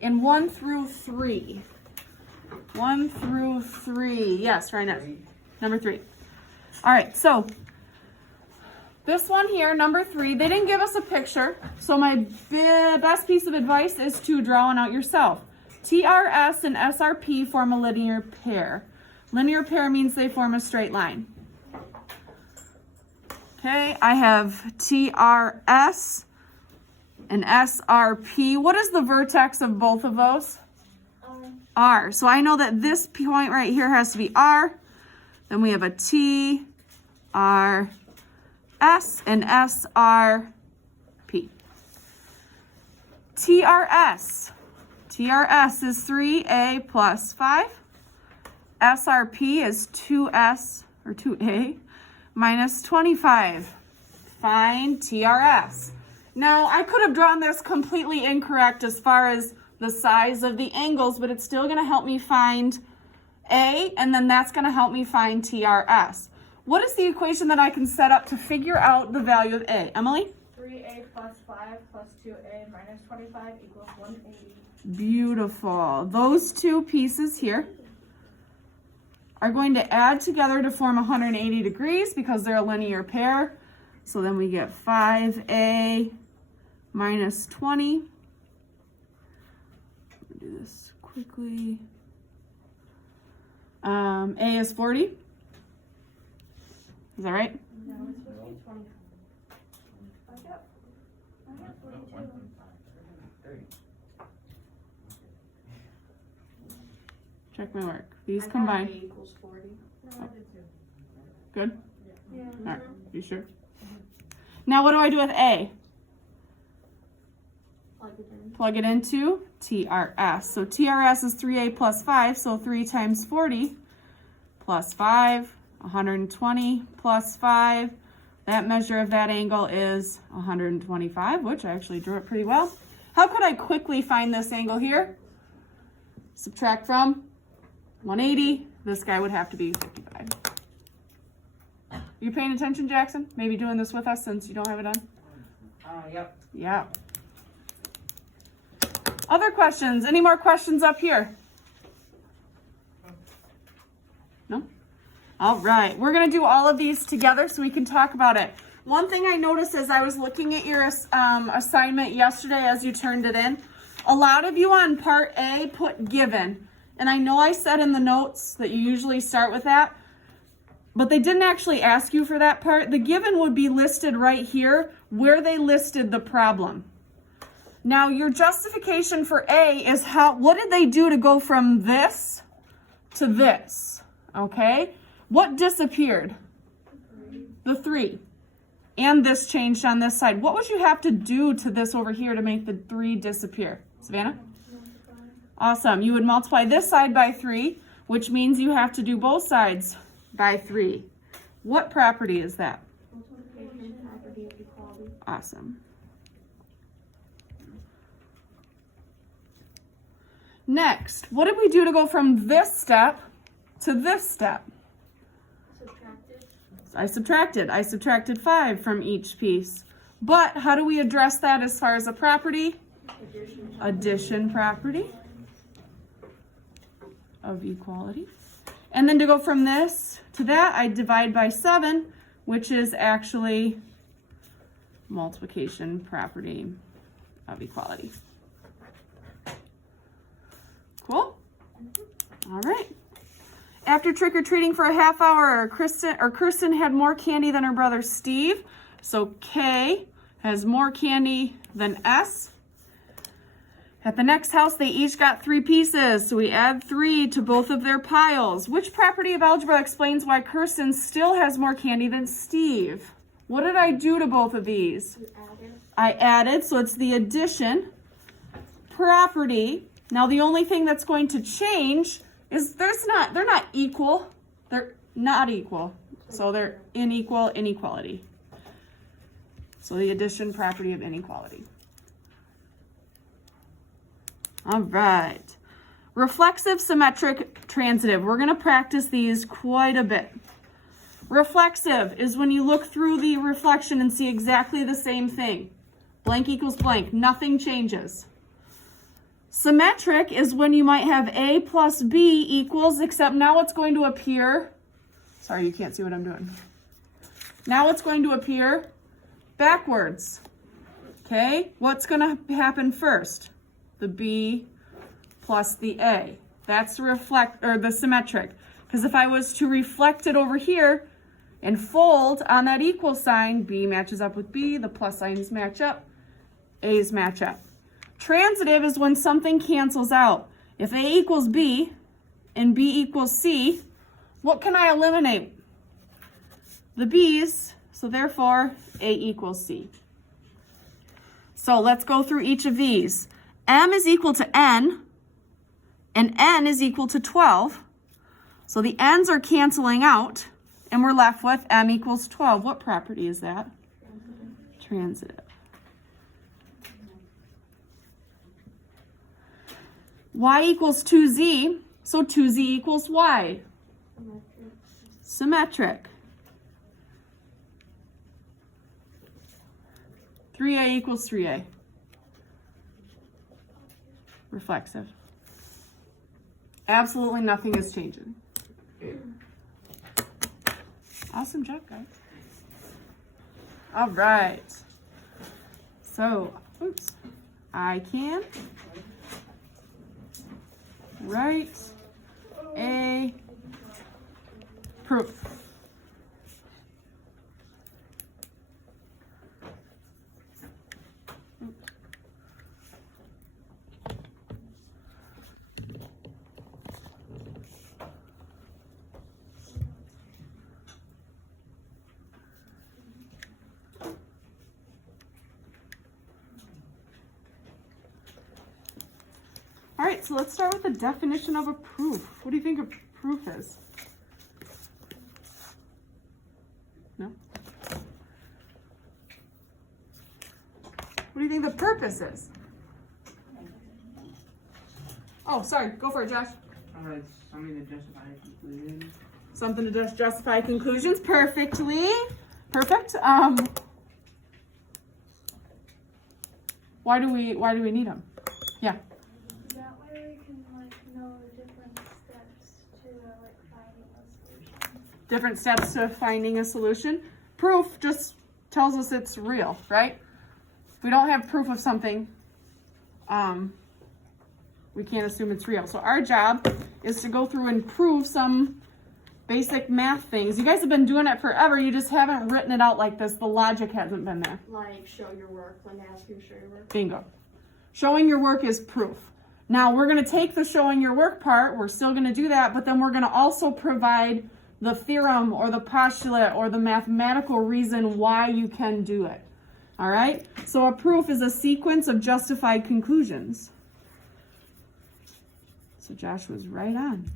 and 1 through 3. 1 through 3. Yes, right now. Number 3. All right, so this one here, number 3, they didn't give us a picture, so my best piece of advice is to draw one out yourself. TRS and SRP form a linear pair. Linear pair means they form a straight line. Okay, I have TRS and SRP. What is the vertex of both of those? R. So I know that this point right here has to be R. Then we have a T, R, S, and SRP. TRS. TRS is 3A plus 5. SRP is 2S or 2A minus 25. Find TRS. Now, I could have drawn this completely incorrect as far as the size of the angles, but it's still going to help me find A, and then that's going to help me find TRS. What is the equation that I can set up to figure out the value of A? Emily? 3A plus 5 plus 2A minus 25 equals 180. Beautiful. Those two pieces here are going to add together to form 180 degrees because they're a linear pair. So then we get 5A minus 20. I'll do this quickly. A is 40. Is that right? No, it's supposed to be 20. I got 42. Check my work. These combined. A equals 40. No, I did too. Good? Yeah. All right. You sure? Now what do I do with A? Plug it in. Plug it into TRS. So TRS is 3A plus 5, so 3 times 40 plus 5, 120 plus 5. That measure of that angle is 125, which I actually drew it pretty well. How could I quickly find this angle here? Subtract from 180. This guy would have to be 55. You paying attention, Jackson? Maybe doing this with us since you don't have it done? Yep. Yeah. Other questions? Any more questions up here? No? All right. We're going to do all of these together so we can talk about it. One thing I noticed as I was looking at your assignment yesterday as you turned it in, a lot of you on part A put given. And I know I said in the notes that you usually start with that, but they didn't actually ask you for that part. The given would be listed right here where they listed the problem. Now, your justification for A is what did they do to go from this to this? Okay? What disappeared? The 3. And this changed on this side. What would you have to do to this over here to make the 3 disappear? Savannah? Awesome. You would multiply this side by 3, which means you have to do both sides by 3. What property is that? Multiplication property of equality. Awesome. Next, what did we do to go from this step to this step? Subtracted. I subtracted 5 from each piece. But how do we address that as far as a property? Addition property of equality. And then to go from this to that, I divide by 7, which is actually multiplication property of equality. Cool? All right. After trick-or-treating for a half hour, Kirsten had more candy than her brother Steve. So K has more candy than S. At the next house, they each got 3 pieces, so we add 3 to both of their piles. Which property of algebra explains why Kirsten still has more candy than Steve? What did I do to both of these? You added. I added, so it's the addition property. Now, the only thing that's going to change is they're not equal. They're not equal, so they're unequal inequality. So the addition property of inequality. All right. Reflexive, symmetric, transitive. We're going to practice these quite a bit. Reflexive is when you look through the reflection and see exactly the same thing. Blank equals blank. Nothing changes. Symmetric is when you might have A plus B equals, except now it's going to appear, sorry, you can't see what I'm doing. Now it's going to appear backwards. Okay, what's going to happen first? The B plus the A. That's the symmetric. Because if I was to reflect it over here and fold on that equal sign, B matches up with B, the plus signs match up, A's match up. Transitive is when something cancels out. If A equals B and B equals C, what can I eliminate? The B's, so therefore A equals C. So let's go through each of these. M is equal to N, and N is equal to 12. So the N's are canceling out, and we're left with M equals 12. What property is that? Transitive. Y equals 2Z, so 2Z equals Y. Symmetric. 3A equals 3A. Reflexive. Absolutely nothing is changing. Awesome job, guys. All right. So, oops. I can write a proof. All right, so let's start with the definition of a proof. What do you think a proof is? No? What do you think the purpose is? Oh, sorry, go for it, Josh. Something to justify a conclusion. Something to just justify conclusions perfectly. Perfect. Why do we need them? Yeah. That way we can know the different steps to finding a solution. Different steps to finding a solution. Proof just tells us it's real, right? If we don't have proof of something, we can't assume it's real. So our job is to go through and prove some basic math things. You guys have been doing it forever. You just haven't written it out like this. The logic hasn't been there. Like show your work, when they ask you to show your work. Bingo. Showing your work is proof. Now we're going to take the showing your work part. We're still going to do that, but then we're going to also provide the theorem or the postulate or the mathematical reason why you can do it. All right? So a proof is a sequence of justified conclusions. So Josh was right on.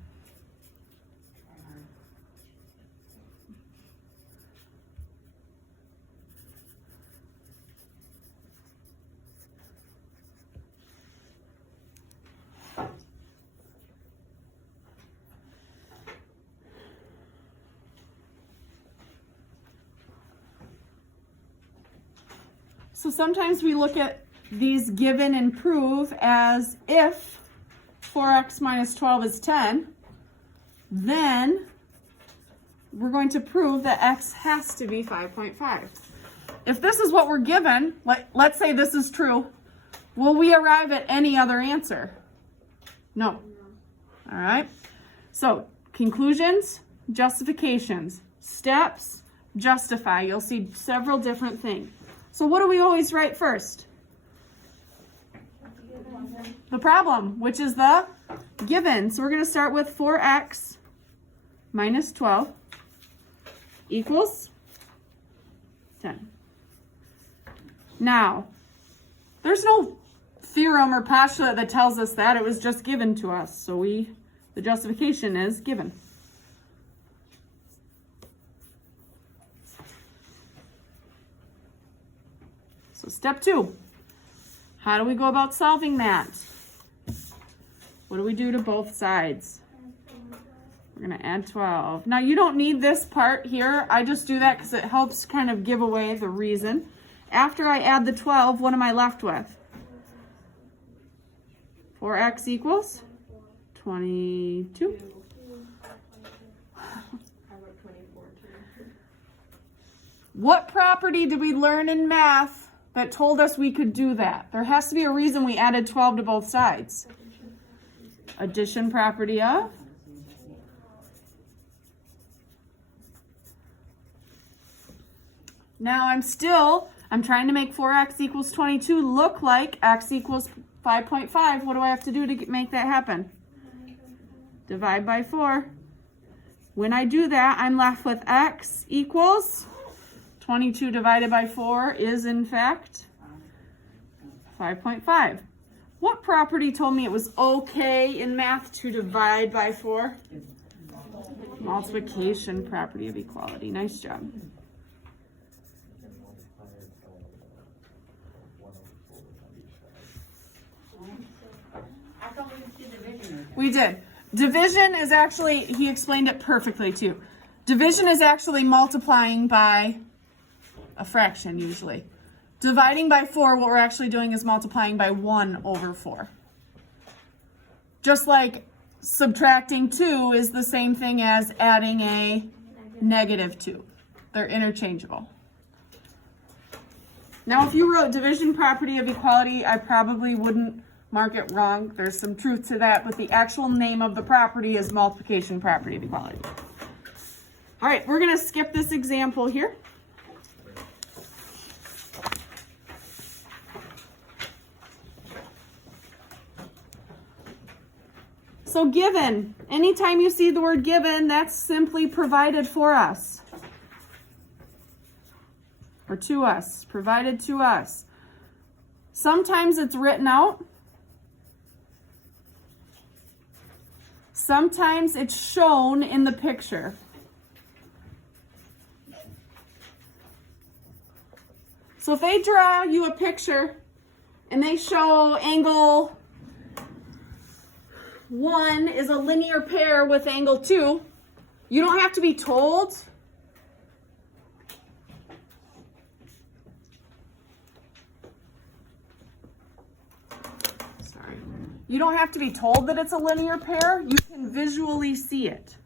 So sometimes we look at these given and prove as if 4x minus 12 is 10, then we're going to prove that x has to be 5.5. If this is what we're given, let's say this is true, will we arrive at any other answer? No. All right. So conclusions, justifications, steps, justify. You'll see several different things. So what do we always write first? The problem, which is the given. So we're going to start with 4x minus 12 equals 10. Now, there's no theorem or postulate that tells us that. It was just given to us. So the justification is given. So step 2, how do we go about solving that? What do we do to both sides? We're going to add 12. Now you don't need this part here. I just do that because it helps kind of give away the reason. After I add the 12, what am I left with? 4x equals 22. 2, 5, 22. I wrote 24 too. What property did we learn in math that told us we could do that? There has to be a reason we added 12 to both sides. Addition property of? Now I'm trying to make 4x equals 22 look like x equals 5.5. What do I have to do to make that happen? Divide by 4. When I do that, I'm left with x equals 22 divided by 4 is in fact 5.5. What property told me it was okay in math to divide by 4? Multiplication property of equality. Nice job. I thought we did division. We did. Division is actually, he explained it perfectly too. Division is actually multiplying by a fraction usually. Dividing by 4, what we're actually doing is multiplying by 1 over 4. Just like subtracting 2 is the same thing as adding a negative 2. They're interchangeable. Now, if you wrote division property of equality, I probably wouldn't mark it wrong. There's some truth to that, but the actual name of the property is multiplication property of equality. All right, we're going to skip this example here. So given, anytime you see the word given, that's simply provided for us. Or to us, provided to us. Sometimes it's written out. Sometimes it's shown in the picture. So if they draw you a picture and they show angle 1 is a linear pair with angle 2, you don't have to be told. Sorry. You don't have to be told that it's a linear pair. You can visually see it.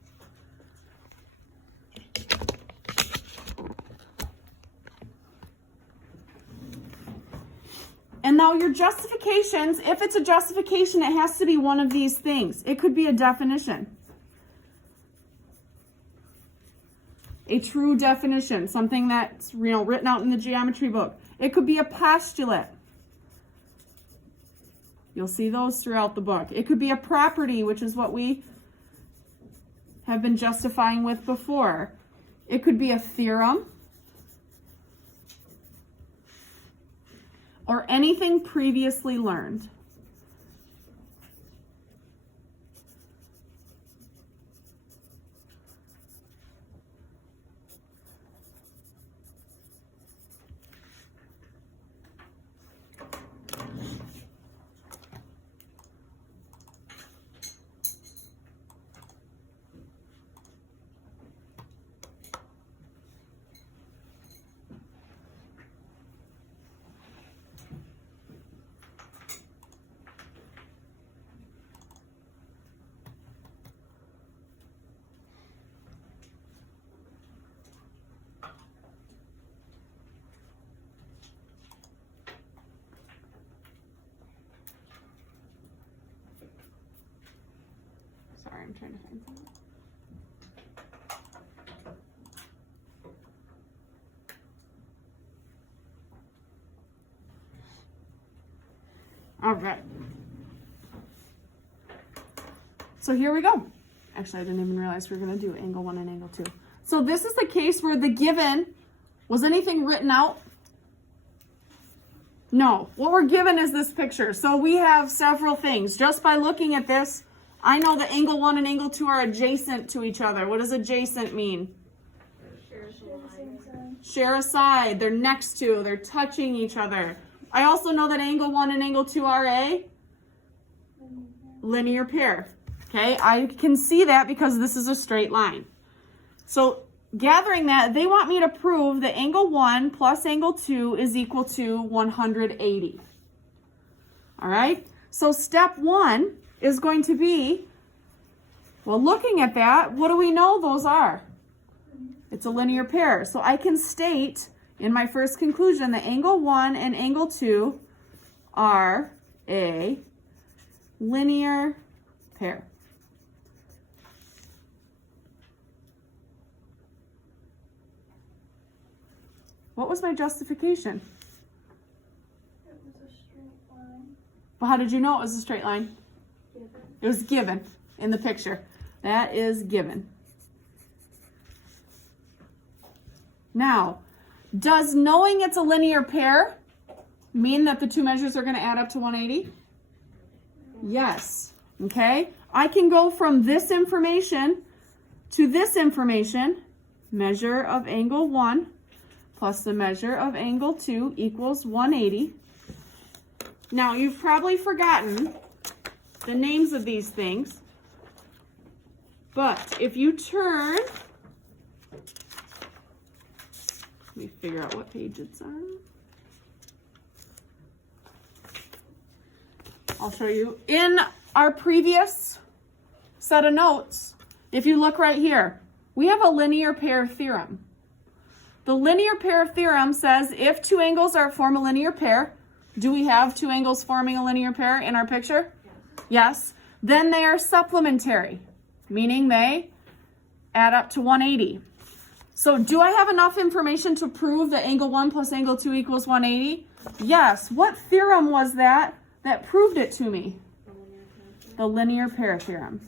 And now your justifications, if it's a justification, it has to be one of these things. It could be a definition. A true definition, something that's written out in the geometry book. It could be a postulate. You'll see those throughout the book. It could be a property, which is what we have been justifying with before. It could be a theorem. Or anything previously learned. Sorry, I'm trying to find something. All right. So here we go. Actually, I didn't even realize we were going to do angle 1 and angle 2. So this is the case where the given, was anything written out? No. What we're given is this picture. So we have several things. Just by looking at this, I know that angle 1 and angle 2 are adjacent to each other. What does adjacent mean? Share a side. They're next to, they're touching each other. I also know that angle 1 and angle 2 are a linear pair. Okay, I can see that because this is a straight line. So gathering that, they want me to prove that angle 1 plus angle 2 is equal to 180. All right, So step 1 is going to be, well, looking at that, what do we know those are? It's a linear pair. So I can state in my first conclusion that angle 1 and angle 2 are a linear pair. What was my justification? It was a straight line. Well, how did you know it was a straight line? Given. It was given in the picture. That is given. Now, does knowing it's a linear pair mean that the two measures are going to add up to 180? Yes. Okay. I can go from this information to this information. Measure of angle 1 plus the measure of angle 2 equals 180. Now, you've probably forgotten the names of these things, but if you turn, let me figure out what page it's on. I'll show you. In our previous set of notes, if you look right here, we have a linear pair theorem. The linear pair theorem says if two angles form a linear pair, do we have two angles forming a linear pair in our picture? Yes. Then they are supplementary, meaning they add up to 180. So do I have enough information to prove that angle 1 plus angle 2 equals 180? Yes. What theorem was that proved it to me? The linear pair theorem.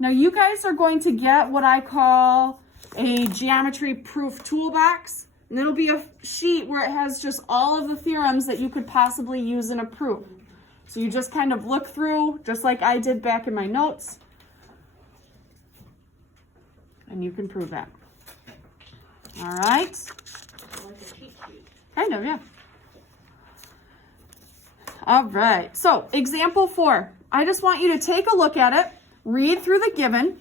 Now you guys are going to get what I call a geometry proof toolbox. And it'll be a sheet where it has just all of the theorems that you could possibly use in a proof. So you just kind of look through, just like I did back in my notes. And you can prove that. All right. Like a cheat sheet. Kind of, yeah. All right. So example 4. I just want you to take a look at it. Read through the given,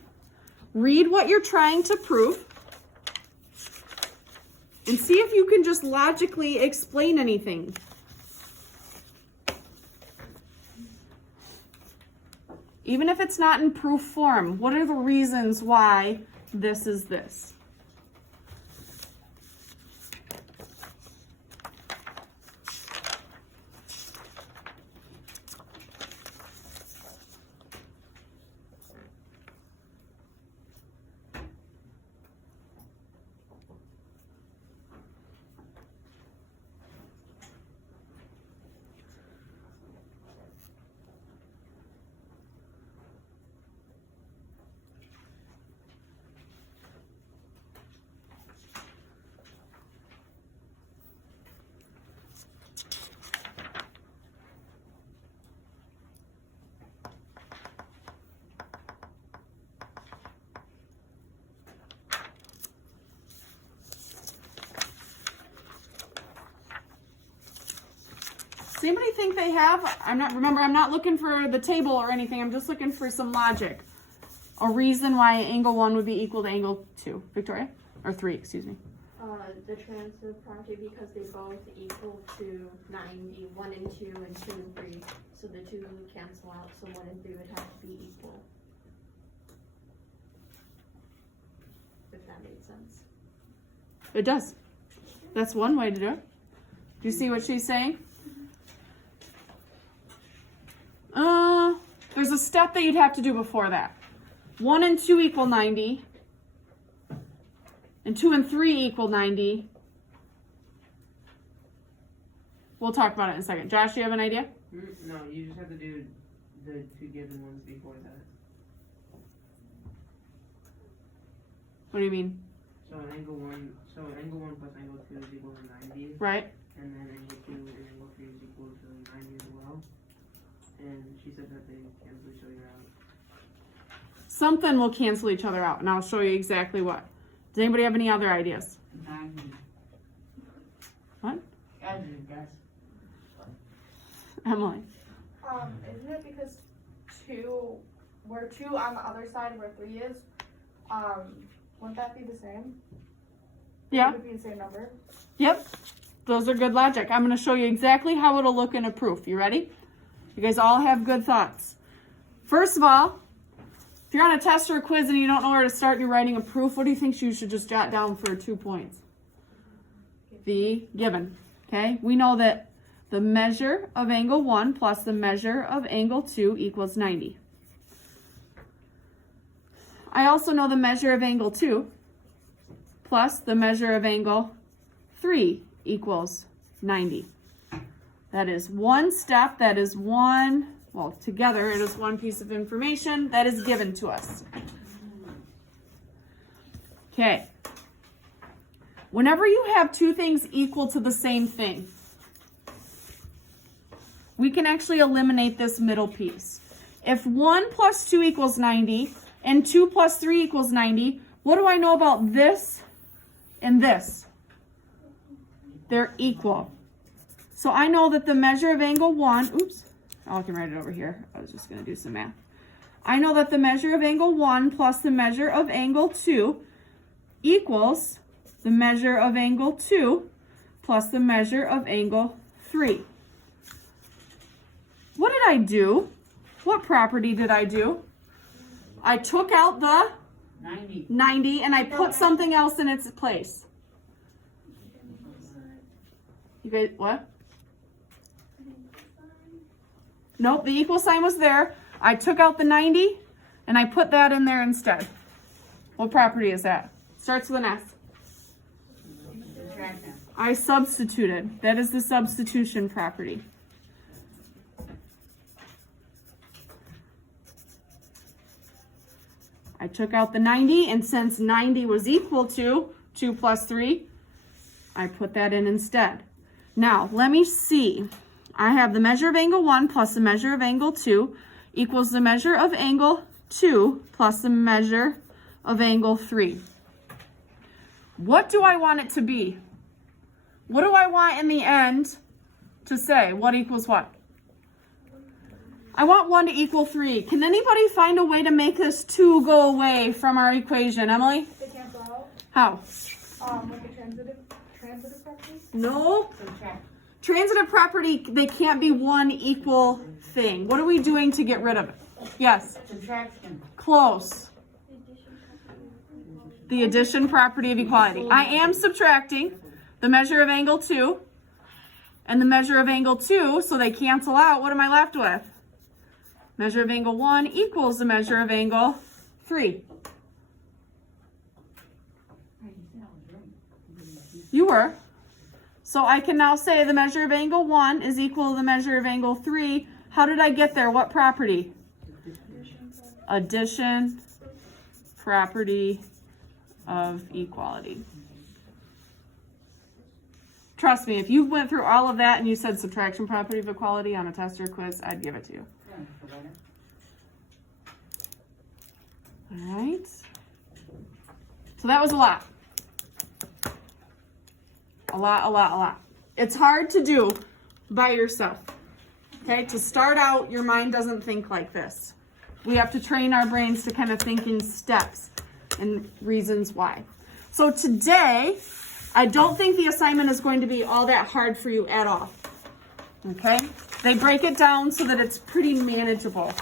read what you're trying to prove, and see if you can just logically explain anything. Even if it's not in proof form, what are the reasons why this is this? Does anybody think they have? I'm not looking for the table or anything. I'm just looking for some logic. A reason why angle 1 would be equal to angle 2. Victoria? Or 3, excuse me. The transfer product, because they both equal to 90, 1 and 2 and 2 and 3. So the 2 cancel out, so 1 and 3 would have to be equal. If that made sense. It does. That's one way to do it. Do you see what she's saying? There's a step that you'd have to do before that. 1 and 2 equal 90. And 2 and 3 equal 90. We'll talk about it in a second. Josh, do you have an idea? No, you just have to do the two given ones before that. What do you mean? So angle 1 plus angle 2 is equal to 90. Right? And then angle 2 and angle 3 is equal to 90 as well. And she said that they cancel each other out. Something will cancel each other out, and I'll show you exactly what. Does anybody have any other ideas? 90. What? I did guess. Emily? Isn't it because 2, where 2 on the other side where 3 is, wouldn't that be the same? Yeah. Would it be the same number? Yep. those are good logic. I'm going to show you exactly how it'll look in a proof. You ready? You guys all have good thoughts. First of all, if you're on a test or a quiz and you don't know where to start and you're writing a proof, what do you think you should just jot down for 2 points? The given. Okay? We know that the measure of angle 1 plus the measure of angle 2 equals 90. I also know the measure of angle 2 plus the measure of angle 3 equals 90. That is one step, that is one, well, together it is one piece of information that is given to us. Okay. Whenever you have two things equal to the same thing, we can actually eliminate this middle piece. If 1 plus 2 equals 90 and 2 plus 3 equals 90, what do I know about this and this? They're equal. So I know that the measure of angle 1, oops, I can write it over here. I was just going to do some math. I know that the measure of angle 1 plus the measure of angle 2 equals the measure of angle 2 plus the measure of angle 3. What did I do? What property did I do? I took out the 90 and I put something else in its place. You guys, what? Nope, the equal sign was there. I took out the 90 and I put that in there instead. What property is that? Starts with an S. I substituted. That is the substitution property. I took out the 90, and since 90 was equal to 2 plus 3, I put that in instead. Now, let me see. I have the measure of angle 1 plus the measure of angle 2 equals the measure of angle 2 plus the measure of angle 3. What do I want it to be? What do I want in the end to say? What equals what? I want 1 to equal 3. Can anybody find a way to make this 2 go away from our equation? Emily? They cancel out. How? Like a transitive property. No. Transitive property, they can't be one equal thing. What are we doing to get rid of it? Yes. Subtraction. Close. The addition property of equality. I am subtracting the measure of angle 2 and the measure of angle 2, so they cancel out. What am I left with? Measure of angle 1 equals the measure of angle 3. You were. So I can now say the measure of angle 1 is equal to the measure of angle 3. How did I get there? What property? Addition property of equality. Trust me, if you went through all of that and you said subtraction property of equality on a test or a quiz, I'd give it to you. All right. So that was a lot. A lot. It's hard to do by yourself. Okay, to start out, your mind doesn't think like this. We have to train our brains to kind of think in steps and reasons why. So today, I don't think the assignment is going to be all that hard for you at all. Okay? They break it down so that it's pretty manageable.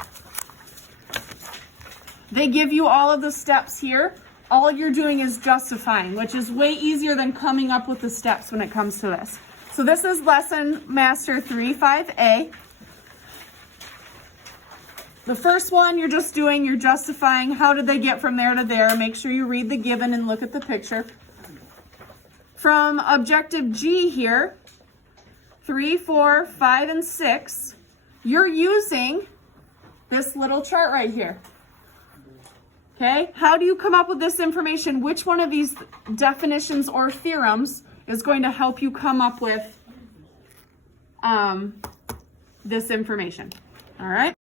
They give you all of the steps here. All you're doing is justifying, which is way easier than coming up with the steps when it comes to this. So this is lesson master 3.5a. The first one you're justifying. How did they get from there to there? Make sure you read the given and look at the picture. From objective G here, 3, 4, 5, and 6, you're using this little chart right here. Okay, how do you come up with this information? Which one of these definitions or theorems is going to help you come up with this information? All right.